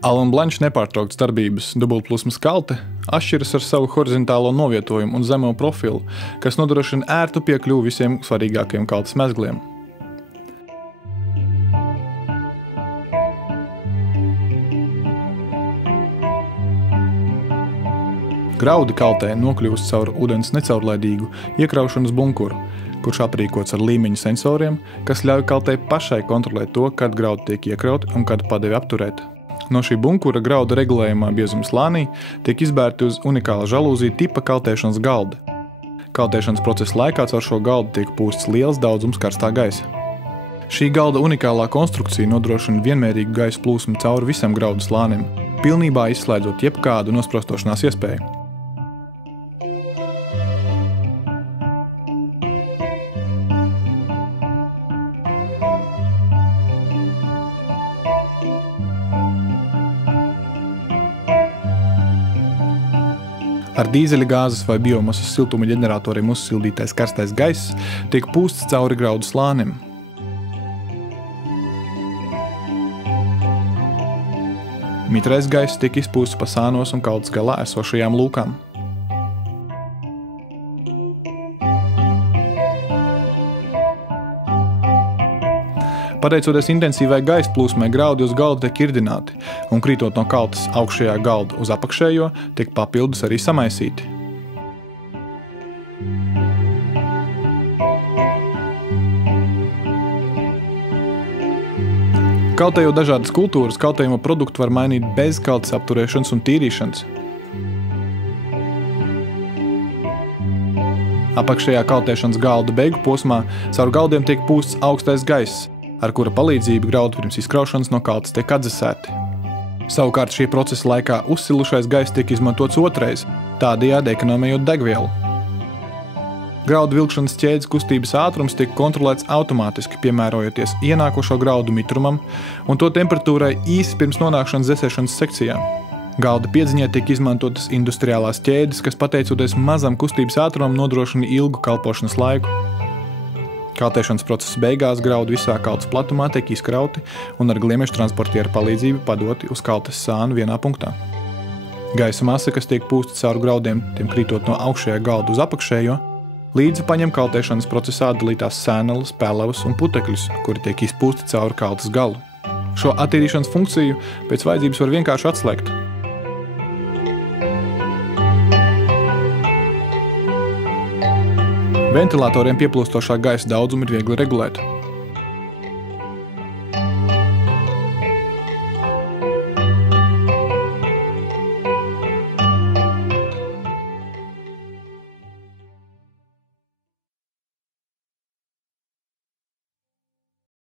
Allan Blanche nepārtrauktas darbības dubultplūsmas kalte atšķiras ar savu horizontālo novietojumu un zemo profilu, kas nodrošina ērtu piekļuvi visiem svarīgākajiem kaltes mezgliem. Graudi kaltē nokļūst caur ūdens necaurlaidīgu iekraušanas bunkuru, kurš aprīkots ar līmeņa sensoriem, kas ļauj kaltei pašai kontrolēt to, kad graudi tiek iekrauti un kad padevi apturēt. No šī bunkura grauda regulējumā biezuma slānī tiek izbērti uz unikāla žalūzija tipa kaltēšanas galda. Kaltēšanas procesa laikā caur šo galdu tiek pūsts liels daudzums karstā gaisa. Šī galda unikālā konstrukcija nodrošina vienmērīgu gaisa plūsmu cauri visam graudu slānim, pilnībā izslēdzot jebkādu nosprostošanās iespēju. Ar dīzeļa gāzes vai biomasas siltuma ģeneratoriem uzsildītais karstais gaiss tiek pūsts cauri graudu slānim. Mitrais gaiss tiek izpūsts pa sānos un kaltes galā esošajām lūkām. Pateicoties intensīvai gaisa plūsmai, graudi uz galda tiek irdināti, un krītot no kaltes augšējā galda uz apakšējo, tiek papildus arī samaisīti. Kaltējot dažādas kultūras, kaltējuma produktu var mainīt bez kaltes apturēšanas un tīrīšanas. Apakšējā kaltēšanas galda beigu posmā caur galdiem tiek pūsts augstais gaiss, ar kura palīdzību graudi pirms izkraušanas no kaltes tiek atdzesēti. Savukārt šī procesa laikā uzsilušais gaiss tiek izmantots otrais, tādējādi ekonomējot degvielu. Graudu vilkšanas ķēdes kustības ātrums tiek kontrolēts automātiski, piemērojoties ienākošo graudu mitrumam un to temperatūrai īsi pirms nonākšanas dzesēšanas sekcijā. Galda piedziņai tiek izmantotas industriālās ķēdes, kas pateicoties mazam kustības ātrumam nodrošina ilgu kalpošanas laiku. Kaltēšanas procesa beigās graudi visā kaltes platumā tiek izkrauti un ar gliemežu transportieru palīdzību padoti uz kaltes sānu vienā punktā. Gaisa masa, kas tiek pūsta caur graudiem, tiem krītot no augšējā galda uz apakšējo, līdzi paņem kaltēšanas procesā atdalītās sēneles, pelavas un putekļus, kuri tiek izpūsti caur kaltes galu. Šo attīrīšanas funkciju pēc vajadzības var vienkārši atslēgt. Ventilatoriem pieplūstošā gaisa daudzumu ir viegli regulēt.